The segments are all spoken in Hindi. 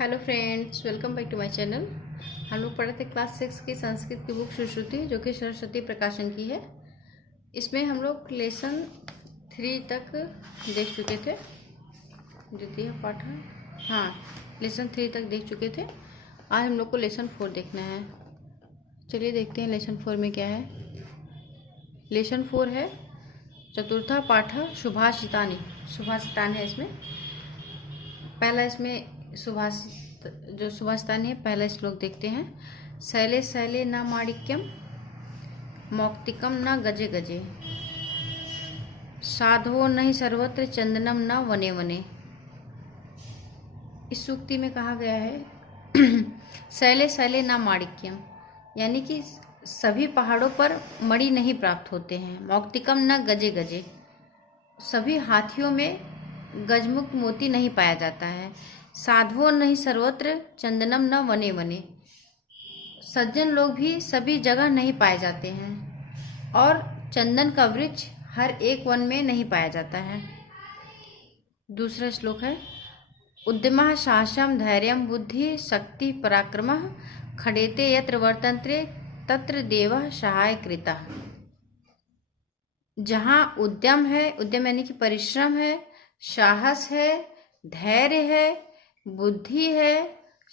Hello friends, welcome back to my channel. हम लोग पढ़े थे क्लास 6 की संस्कृत की बुक सुश्रुति, जो कि सरस्वती प्रकाशन की है। इसमें हम लोग लेसन 3 तक देख चुके थे। द्वितीय पाठ, हाँ, लेसन 3 तक देख चुके थे। आज हम लोग को लेसन 4 देखना है। चलिए देखते हैं लेसन 4 में क्या है। लेसन 4 है चतुर्था पाठ सुभाषितानि। सुभाषितान है इसमें। पहला इसमें जो सुभाषितानि है, पहला श्लोक देखते हैं। शैले शैले न माणिक्यम मौक्तिकम न गजे गजे, साधवो नहीं सर्वत्र चंदनम न वने वने। इस सूक्ति में कहा गया है शैले शैले न माणिक्यम, यानी कि सभी पहाड़ों पर मणि नहीं प्राप्त होते हैं। मौक्तिकम न गजे गजे, सभी हाथियों में गजमुख मोती नहीं पाया जाता है। साधवो नहीं सर्वत्र चंदनम न वने वने, सज्जन लोग भी सभी जगह नहीं पाए जाते हैं। और चंदन का वृक्ष हर एक वन में नहीं पाया जाता है। दूसरा श्लोक है उद्यमः साहसम धैर्यम बुद्धि शक्ति पराक्रमः खडेते यत्र वर्तन्ते तत्र देवः सहाय कृतः। जहाँ उद्यम है, उद्यम यानी कि परिश्रम है, साहस है, धैर्य है, बुद्धि है,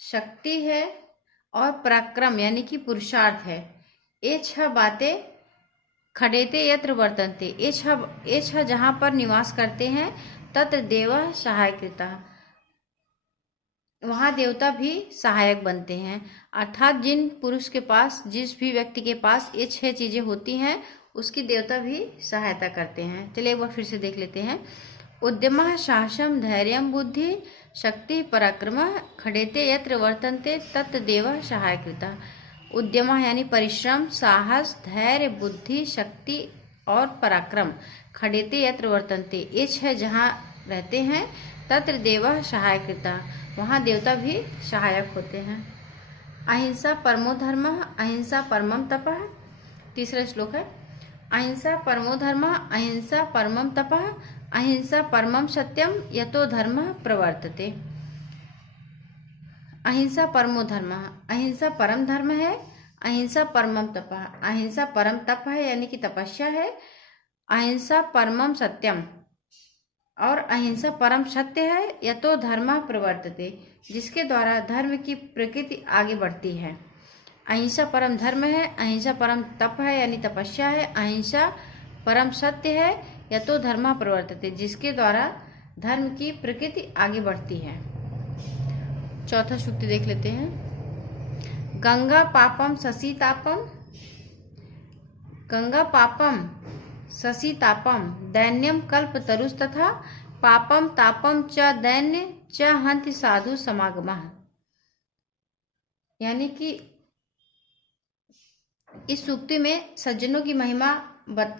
शक्ति है और पराक्रम यानी कि पुरुषार्थ है, ये 6 बातें खडेते यत्र वर्तन्ते, ये छह जहाँ पर निवास करते हैं, तत्र देवः सहायकृतः, वहाँ देवता भी सहायक बनते हैं। अर्थात जिन पुरुष के पास, जिस भी व्यक्ति के पास ये 6 चीजें होती हैं, उसकी देवता भी सहायता करते हैं। चलिए एक बार फिर से देख लेते हैं। उद्यमः साहसम धैर्यम बुद्धि शक्ति पराक्रमः खडेते यत्र वर्तन्ते तत्र देवः सहायकृतः। उद्यमः यानी परिश्रम, साहस, धैर्य, बुद्धि, शक्ति और पराक्रम। खडेते यत्र वर्तन्ते, ये 6 जहाँ रहते हैं, तत्र देवः सहायकृतः, वहाँ देवता भी सहायक होते हैं। अहिंसा परमो धर्मः अहिंसा परमम तपः। तीसरा श्लोक है अहिंसा परमो धर्मः अहिंसा परमम तपः अहिंसा परमम सत्यम यतो धर्मः प्रवर्तते। अहिंसा परमो धर्मः, अहिंसा परम धर्म है। अहिंसा परमम तपः, अहिंसा परम तप है यानी कि तपस्या है। अहिंसा परमम सत्यम, और अहिंसा परम सत्य है। यतो धर्मः प्रवर्तते, जिसके द्वारा धर्म की प्रकृति आगे बढ़ती है। अहिंसा परम धर्म है, अहिंसा परम तप है यानी तपस्या है। अहिंसा परम सत्य है, यतो धर्मः प्रवर्तते, जिसके द्वारा धर्म की प्रकृति आगे बढ़ती है। चौथा सूक्ति देख लेते हैं। गंगा पापम शशि तापम, गंगा पापम शशि तापम दैन्यम कल्प तरुस्तथा पापम तापम च दैन्य च हन्ति साधु समागमः। यानी कि इस सूक्ति में सज्जनों की महिमा,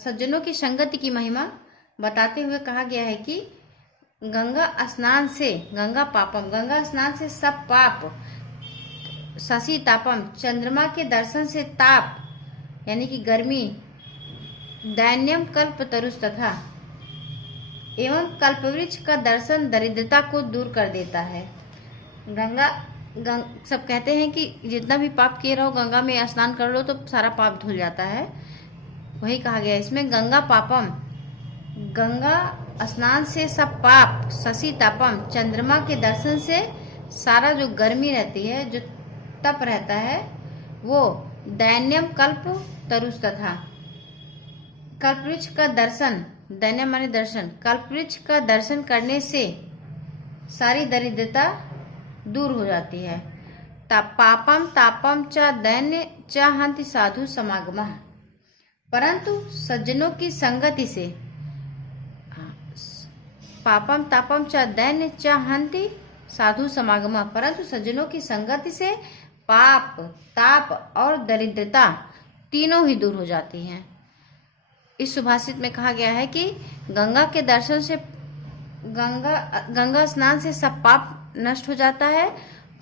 सज्जनों की संगति की महिमा बताते हुए कहा गया है कि गंगा स्नान से, गंगा पापम, गंगा स्नान से सब पाप, शशि तापम चंद्रमा के दर्शन से ताप यानी कि गर्मी, दैन्यम कल्प तरुष तथा एवं कल्पवृक्ष का दर्शन दरिद्रता को दूर कर देता है। सब कहते हैं कि जितना भी पाप किए रहो गंगा में स्नान कर लो तो सारा पाप धुल जाता है। वही कहा गया इसमें गंगा पापम, गंगा स्नान से सब पाप, शशि तापम चंद्रमा के दर्शन से सारा जो गर्मी रहती है, जो तप रहता है, वो दैन्यम कल्प तरुष तथा कल्पवृक्ष का दर्शन, दैन्य माने दर्शन, कल्पवृक्ष का दर्शन करने से सारी दरिद्रता दूर हो जाती है। पापम तापम च दैन्य च हन्ति साधु समागमः, परंतु सज्जनों की संगति से, पापम तापम च दैन्य च हन्ति साधु समागमः, परंतु सज्जनों की संगति से पाप, ताप और दरिद्रता तीनों ही दूर हो जाती हैं। इस सुभाषित में कहा गया है कि गंगा के दर्शन से, गंगा स्नान से सब पाप नष्ट हो जाता है।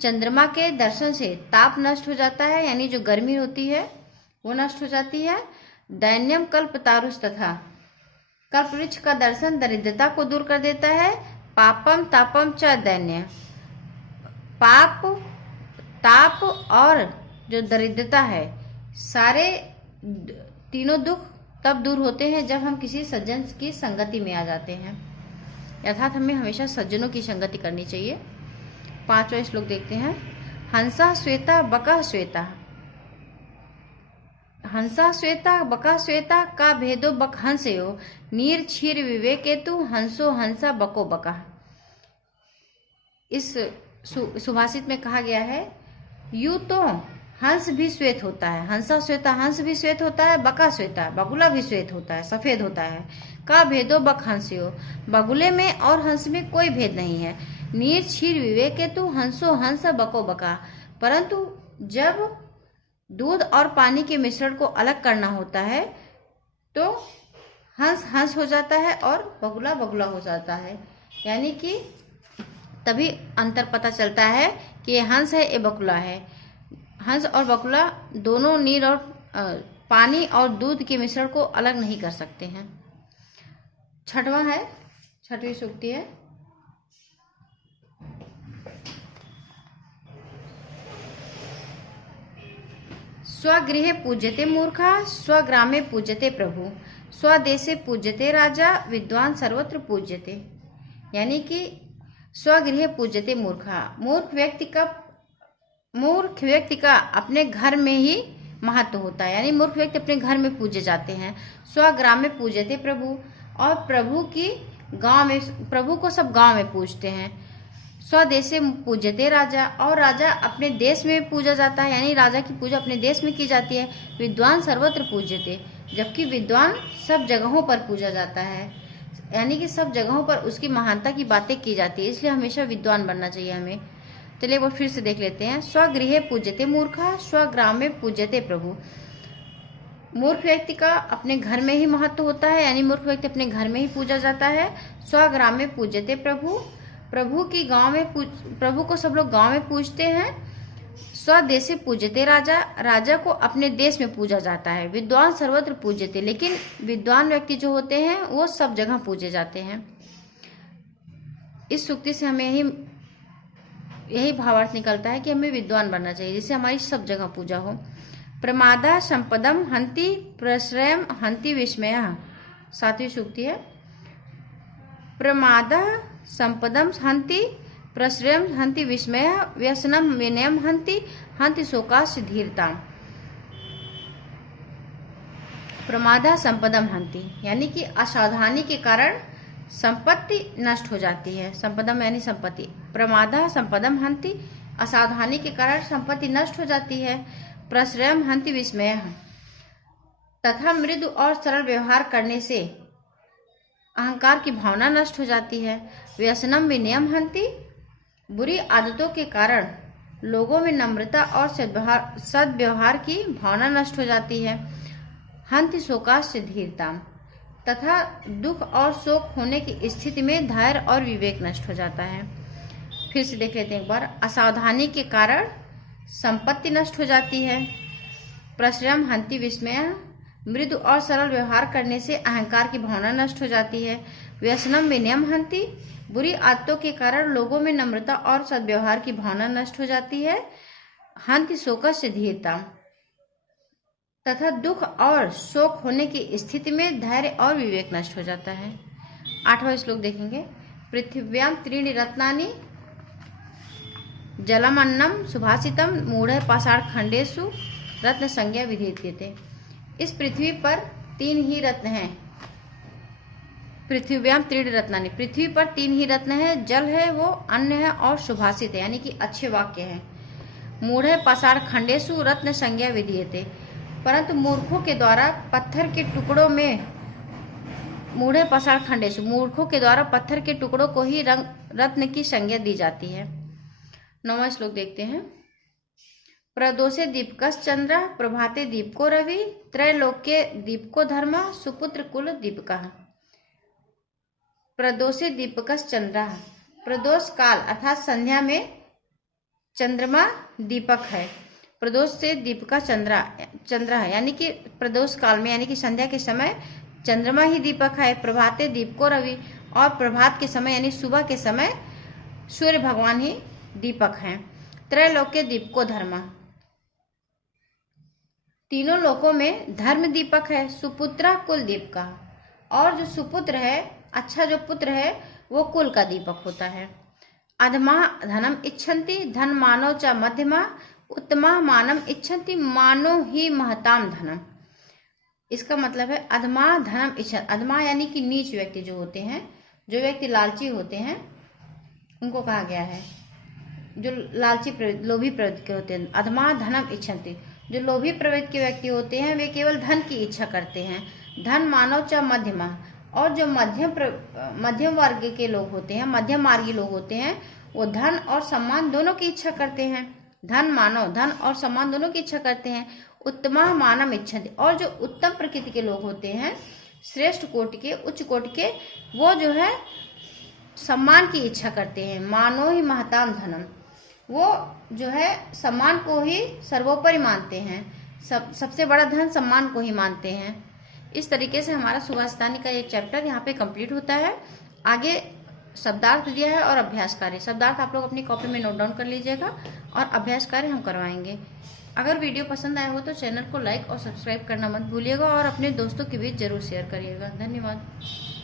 चंद्रमा के दर्शन से ताप नष्ट हो जाता है, यानी जो गर्मी होती है वो नष्ट हो जाती है। दैन्यम कल्प तारुष तथा कल्पवृक्ष का दर्शन दरिद्रता को दूर कर देता है। पापम तापम च दैन्य, पाप, ताप और जो दरिद्रता है, सारे तीनों दुख तब दूर होते हैं जब हम किसी सज्जन की संगति में आ जाते हैं। अर्थात हमें हमेशा सज्जनों की संगति करनी चाहिए। 5वां श्लोक देखते हैं। हंसा श्वेता बका श्वेता, हंसा श्वेता बका श्वेता का भेदो बक हंसयो, नीर क्षीर विवेकेतु हंसो हंसा बको बका। इस सुभाषित में कहा गया है, यूं तो हंस भी श्वेत होता है, हंसा श्वेता हंस भी श्वेत होता है, बका श्वेता बगुला भी श्वेत होता है, सफेद होता है। का भेदो बक हंसयो, बगुले में और हंस में कोई भेद नहीं है। नीर क्षीर विवेकेतु हंसो हंस बको बका, परंतु जब दूध और पानी के मिश्रण को अलग करना होता है तो हंस हंस हो जाता है और बगुला बगुला हो जाता है। यानी कि तभी अंतर पता चलता है कि ये हंस है, ये बगुला है। हंस और बगुला दोनों नीर और पानी और दूध के मिश्रण को अलग नहीं कर सकते हैं। 6वां है, 6वीं सूक्ति है। स्वगृहे पूज्यते मूर्खा, स्वग्रामे पूज्यते प्रभु, स्वदेशे पूज्यते राजा, विद्वान सर्वत्र पूज्यते। यानी कि स्वगृहे पूज्यते मूर्खा, मूर्ख व्यक्ति का अपने घर में ही महत्व होता है। यानी मूर्ख व्यक्ति अपने घर में पूजे जाते हैं। स्वग्राम में पूजते प्रभु, और प्रभु को सब गांव में पूजते हैं। स्वदेशे पूजते राजा, और राजा अपने देश में पूजा जाता है। यानी राजा की पूजा अपने देश में की जाती है। विद्वान सर्वत्र पूज्यते, जबकि विद्वान सब जगहों पर पूजा जाता है। यानी कि सब जगहों पर उसकी महानता की बातें की जाती है, इसलिए हमेशा विद्वान बनना चाहिए हमें। चलिए वो फिर से देख लेते हैं। स्वगृहे पूज्यते मूर्खा, स्वग्राम में पूज्यते प्रभु। मूर्ख व्यक्ति का अपने घर में ही महत्व होता है, यानी मूर्ख व्यक्ति अपने घर में ही पूजा जाता है। स्वग्राम में पूज्यते प्रभु, प्रभु को सब लोग गांव में पूजते हैं। स्वदेशे पूज्यते राजा, राजा को अपने देश में पूजा जाता है। विद्वान सर्वत्र पूज्यते, लेकिन विद्वान व्यक्ति जो होते हैं वो सब जगह पूजे जाते हैं। इस सूक्ति से हमें यही भावार्थ निकलता है कि हमें विद्वान बनना चाहिए, जिससे हमारी सब जगह पूजा हो। प्रमादा संपदम हंति, प्रश्रयम हंति विस्मयः। 7वीं सूक्ति है। प्रमादा संपदम हंति, प्रश्रयम हंति विस्मयः, व्यसनम विनयम हंति, हंति शोकास्य धीरता। प्रमादा संपदम हंति, यानी कि असावधानी के कारण संपत्ति नष्ट हो जाती है। संपदम यानी संपत्ति। प्रमादा संपदम हंति, असावधानी के कारण संपत्ति नष्ट हो जाती है। प्रश्रयम हंति विस्मयः, तथा मृदु और सरल व्यवहार करने से अहंकार की भावना नष्ट हो जाती है। व्यसनम विनयम हंति, बुरी आदतों के कारण लोगों में नम्रता और सद्व्यवहार की भावना नष्ट हो जाती है। हंति शोकास्य धीरता, तथा दुख और शोक होने की स्थिति में धैर्य और विवेक नष्ट हो जाता है। फिर से देख लेते हैं एक बार। असावधानी के कारण संपत्ति नष्ट हो जाती है। प्रश्रयम हंति विस्मयः, मृदु और सरल व्यवहार करने से अहंकार की भावना नष्ट हो जाती है। व्यसनम विनयम हंति, बुरी आदतों के कारण लोगों में नम्रता और सद्व्यवहार की भावना नष्ट हो जाती है। हंति शोकस्य धीरता, तथा दुख और शोक होने की स्थिति में धैर्य और विवेक नष्ट हो जाता है। 8वां श्लोक देखेंगे। पृथिव्याम त्रीणि रत्नानि, जलम अन्नम सुभाषितम, मूढ़ पाषाण खंडेषु रत्न संज्ञा विधीयते। इस पृथ्वी पर 3 ही रत्न हैं। पृथ्व्याम त्रीणि रत्नानि, पृथ्वी पर 3 ही रत्न है। जल है, वो अन्न है, और सुभाषित है, यानी कि अच्छे वाक्य है। मूढ़ पाषाण खंडेषु रत्न संज्ञा विधीयते, परंतु मूर्खों के द्वारा पत्थर के टुकड़ों में, मूढ़ पाषाण खंडेषु, मूर्खों के द्वारा पत्थर के टुकड़ों को ही रत्न की संज्ञा दी जाती है। 9वां श्लोक देखते हैं। प्रदोषे दीपकस् चंद्र, प्रभाते दीपको रवि, त्रैलोक्ये दीपको धर्म, सुपुत्र कुल दीपकः। प्रदोषे दीपकस् चंद्र, प्रदोष काल अर्थात संध्या में चंद्रमा दीपक है। प्रदोष से दीप का चंद्र है, यानी कि प्रदोष काल में, यानी कि संध्या के समय चंद्रमा ही दीपक है। प्रभाते दीप को रवि, और प्रभात के समय यानी सुबह के समय सूर्य भगवान ही दीपक हैं। त्रैलोक्य दीपको धर्मा, तीनों लोकों में धर्म दीपक है। सुपुत्रा कुल दीप का, और जो सुपुत्र है, अच्छा जो पुत्र है, वो कुल का दीपक होता है। अधमा धनम इच्छन्ति, धन मानव च मध्यमा, उत्तमा मानम इच्छन्ति, मानो ही महताम धनम। इसका मतलब है अधमा धनम इच्छा, अधमा यानी कि नीच व्यक्ति जो होते हैं, जो व्यक्ति लालची होते हैं, उनको कहा गया है। जो लालची लोभी प्रवृत्ति के होते हैं, अधमा धनम इच्छन्ति, जो लोभी प्रवृत्ति के व्यक्ति होते हैं वे केवल धन की इच्छा करते हैं। धन मानव च मध्यमा, और जो मध्यम वर्ग के लोग होते हैं, मध्यम मार्गी लोग होते हैं, वो धन और सम्मान दोनों की इच्छा करते हैं। धन मानव, धन और सम्मान दोनों की इच्छा करते हैं। उत्तमा मानम इच्छन्ति, और जो उत्तम प्रकृति के लोग होते हैं, श्रेष्ठ कोटि के, उच्च कोटि के, वो जो है सम्मान की इच्छा करते हैं। मानो ही महताम धनम, वो जो है सम्मान को ही सर्वोपरि मानते हैं। सबसे बड़ा धन सम्मान को ही मानते हैं। इस तरीके से हमारा सुभाषितानी का एक चैप्टर यहाँ पे कंप्लीट होता है। आगे शब्दार्थ दिया है और अभ्यास कार्य। शब्दार्थ आप लोग अपनी कॉपी में नोट डाउन कर लीजिएगा, और अभ्यास कार्य हम करवाएंगे। अगर वीडियो पसंद आया हो तो चैनल को लाइक और सब्सक्राइब करना मत भूलिएगा, और अपने दोस्तों के बीच जरूर शेयर करिएगा। धन्यवाद।